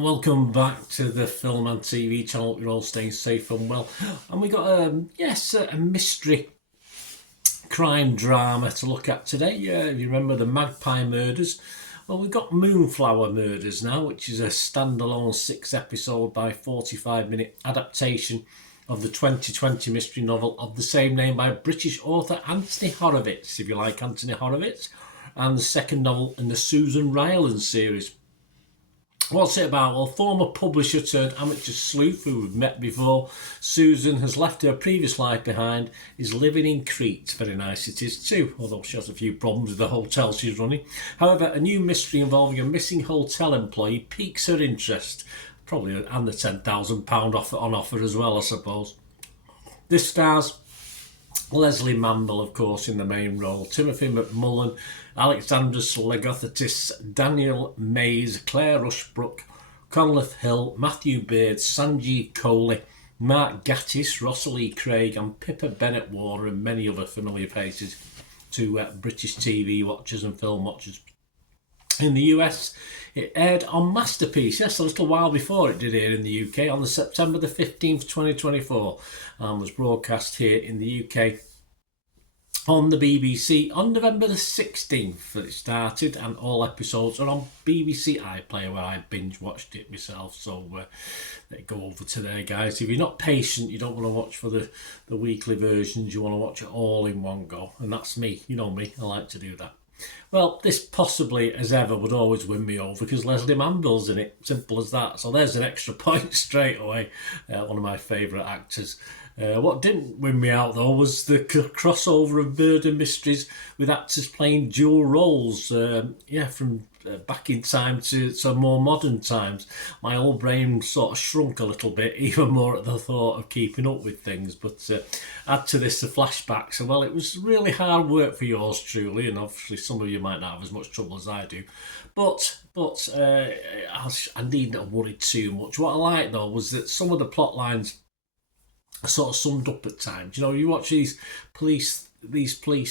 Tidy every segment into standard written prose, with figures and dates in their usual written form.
And welcome back to the Film and TV channel. You're all staying safe and well. And we got a mystery crime drama to look at today. If you remember the Magpie murders, well, we've got Moonflower murders now, which is a standalone 6-episode by 45-minute adaptation of the 2020 mystery novel of the same name by British author Anthony Horowitz, if you like Anthony Horowitz, and the second novel in the Susan Ryland series. What's it about? Well, former publisher turned amateur sleuth who we've met before, Susan has left her previous life behind, is living in Crete. Very nice it is too, although she has a few problems with the hotel she's running. However, a new mystery involving a missing hotel employee piques her interest. Probably, and the £10,000 offer on offer as well, I suppose. This stars Leslie Manville, of course, in the main role, Timothy McMullen, Alexandros Legothetis, Daniel Mays, Claire Rushbrook, Conleth Hill, Matthew Beard, Sanjeev Kohli, Mark Gatiss, Rosalie Craig and Pippa Bennett-Warner, and many other familiar faces to British TV watchers and film watchers. In the US, it aired on Masterpiece, yes, a little while before it did here in the UK, on the September the 15th, 2024, and was broadcast here in the UK on the BBC on November the 16th that it started, and all episodes are on BBC iPlayer, where I binge watched it myself. So go over to there, guys. If you're not patient, you don't want to watch for the weekly versions, you want to watch it all in one go, and that's me. You know me, I like to do that. Well, this possibly as ever would always win me over because Leslie Manville's in it. Simple as that. So there's an extra point straight away. One of my favourite actors. What didn't win me out though was the crossover of murder mysteries with actors playing dual roles. From back in time to some more modern times. My old brain sort of shrunk a little bit, even more at the thought of keeping up with things. But add to this the flashbacks, and well, it was really hard work for yours truly, and obviously some of you might not have as much trouble as I do. But I needn't worry too much. What I liked though was that some of the plot lines are sort of summed up at times. You know, you watch these police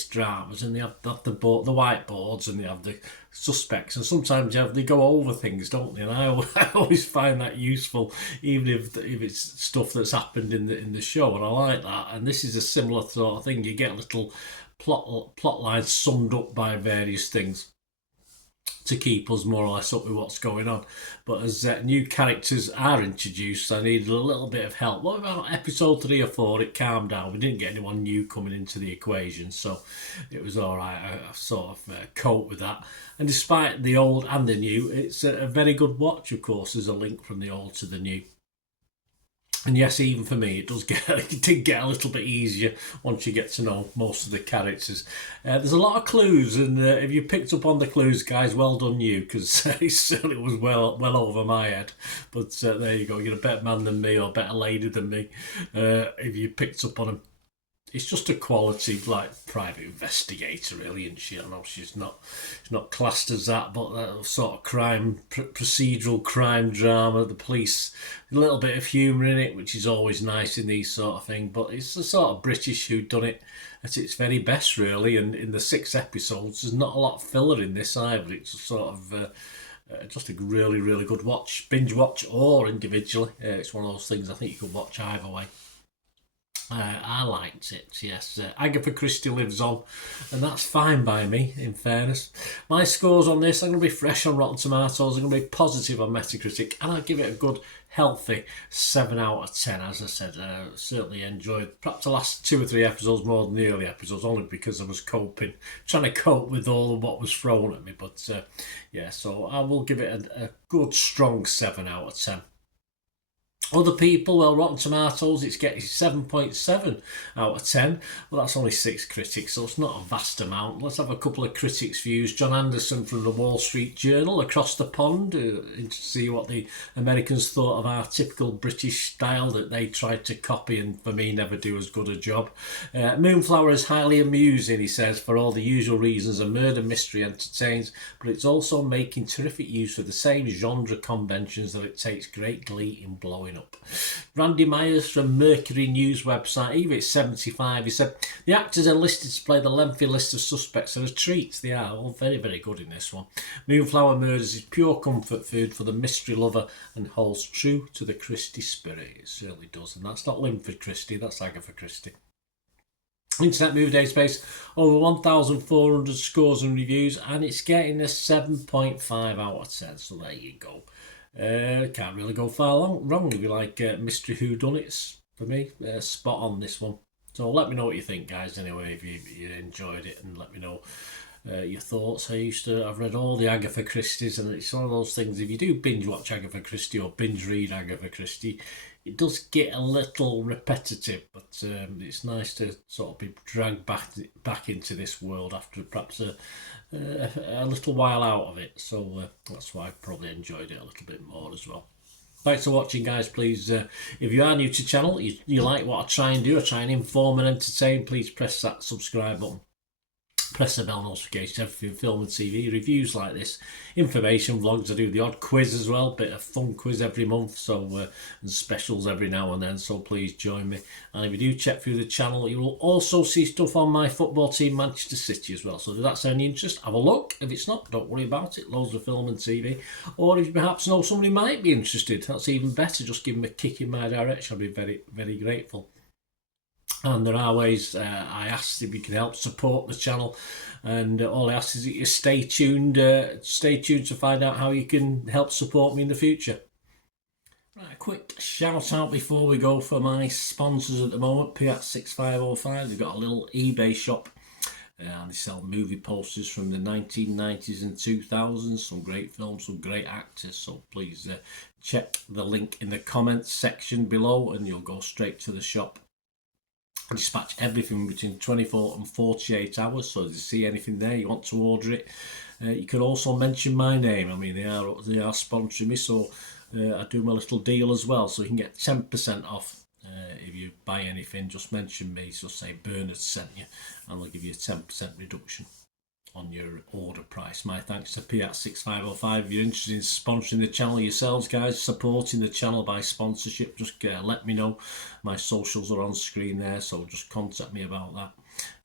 dramas, and they have the whiteboards, and they have the suspects, and sometimes they go over things, don't they? And I always find that useful, even if it's stuff that's happened in the show, and I like that. And this is a similar sort of thing. You get little plot lines summed up by various things to keep us more or less up with what's going on. But as new characters are introduced, I needed a little bit of help. What about episode 3 or 4? It calmed down. We didn't get anyone new coming into the equation, so it was all right. I sort of coped with that. And despite the old and the new, it's a very good watch, of course. There's a link from the old to the new. And yes, even for me, it did get a little bit easier once you get to know most of the characters. There's a lot of clues, and if you picked up on the clues, guys, well done you, because it certainly was well over my head. But there you go, you're a better man than me, or a better lady than me, if you picked up on them. It's just a quality, like, private investigator, really, isn't she? I know she's not classed as that, but that sort of crime, procedural crime drama, the police, a little bit of humour in it, which is always nice in these sort of things, but it's the sort of British whodunit at its very best, really, and in the 6 episodes, there's not a lot of filler in this either. It's a sort of... just a really, really good watch, binge watch, or individually. It's one of those things I think you could watch either way. I liked it, yes. Agatha Christie lives on, and that's fine by me, in fairness. My scores on this, I'm going to be fresh on Rotten Tomatoes, I'm going to be positive on Metacritic, and I'll give it a good, healthy 7 out of 10, as I said. Certainly enjoyed perhaps the last 2 or 3 episodes more than the early episodes, only because I was trying to cope with all of what was thrown at me. But so I will give it a good, strong 7 out of 10. Other people, well, Rotten Tomatoes, it's getting 7.7 out of 10. Well, that's only 6 critics, so it's not a vast amount. Let's have a couple of critics' views. John Anderson from the Wall Street Journal, across the pond, to see what the Americans thought of our typical British style that they tried to copy and, for me, never do as good a job. Moonflower is highly amusing, he says, for all the usual reasons. A murder mystery entertains, but it's also making terrific use of the same genre conventions that it takes great glee in blowing up. Randy Myers from Mercury News website, he rates 75. He said, the actors enlisted to play the lengthy list of suspects are a treat. They are all very, very good in this one. Moonflower Murders is pure comfort food for the mystery lover and holds true to the Christie spirit. It certainly does. And that's not Linford Christie, that's Agatha Christie. Internet Movie Database, over 1,400 scores and reviews, and it's getting a 7.5 out of 10. So there you go. Can't really go far wrong if you like mystery whodunits. For me, spot on this one. So let me know what you think, guys, anyway, if you enjoyed it, and let me know your thoughts. I've read all the Agatha Christies, and it's one of those things, if you do binge watch Agatha Christie or binge read Agatha Christie, it does get a little repetitive, but it's nice to sort of be dragged back into this world after perhaps a little while out of it. So that's why I probably enjoyed it a little bit more as well. Thanks for watching, guys. Please, if you are new to the channel, you like what I try and do, I try and inform and entertain, please press that subscribe button. Press the bell notification, everything film and TV, reviews like this, information vlogs. I do the odd quiz as well, bit of fun quiz every month, so and specials every now and then, so please join me. And if you do check through the channel, you will also see stuff on my football team, Manchester City, as well. So if that's any interest, have a look. If it's not, don't worry about it. Loads of film and TV. Or if you perhaps know somebody might be interested, that's even better. Just give them a kick in my direction. I'll be very, very grateful. And there are ways I asked if you can help support the channel, and all I ask is that you stay tuned to find out how you can help support me in the future. Right, a quick shout out before we go for my sponsors at the moment. Piat 6505, they've got a little eBay shop, and they sell movie posters from the 1990s and 2000s, some great films, some great actors, so please check the link in the comments section below and you'll go straight to the shop. I dispatch everything between 24 and 48 hours, so if you see anything there, you want to order it, you can also mention my name. I mean, they are sponsoring me, so I do my little deal as well, so you can get 10% off if you buy anything. Just mention me, so say Bernard sent you, and they'll give you a 10% reduction on your order price. My thanks to Piat 6505. If you're interested in sponsoring the channel yourselves, guys, supporting the channel by sponsorship, just let me know. My socials are on screen there, so just contact me about that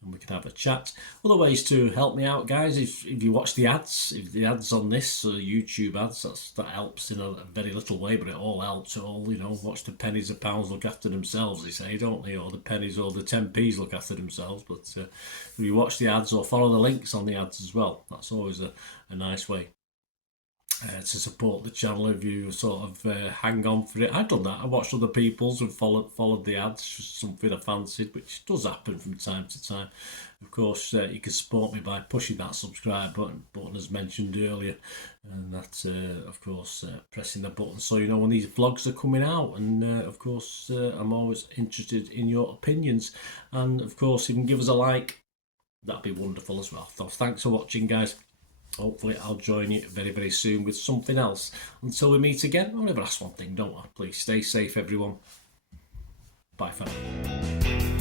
and we can have a chat. Other ways to help me out, guys, if you watch the ads, if the ads on this YouTube ads, that helps in a very little way, but it all helps. All, you know, watch the pennies and pounds look after themselves, they say, don't they? Or the pennies or the 10p's look after themselves. But if you watch the ads or follow the links on the ads as well, that's always a nice way to support the channel. If you sort of hang on for it, I've done that. I watched other people's and followed the ads, something I fancied, which does happen from time to time. Of course, you can support me by pushing that subscribe button as mentioned earlier, and that's of course pressing the button so you know when these vlogs are coming out. And of course I'm always interested in your opinions, and of course you can give us a like, that'd be wonderful as well. So thanks for watching, guys. Hopefully I'll join you very, very soon with something else. Until we meet again, I'll never ask one thing, don't I? Please stay safe, everyone. Bye for now.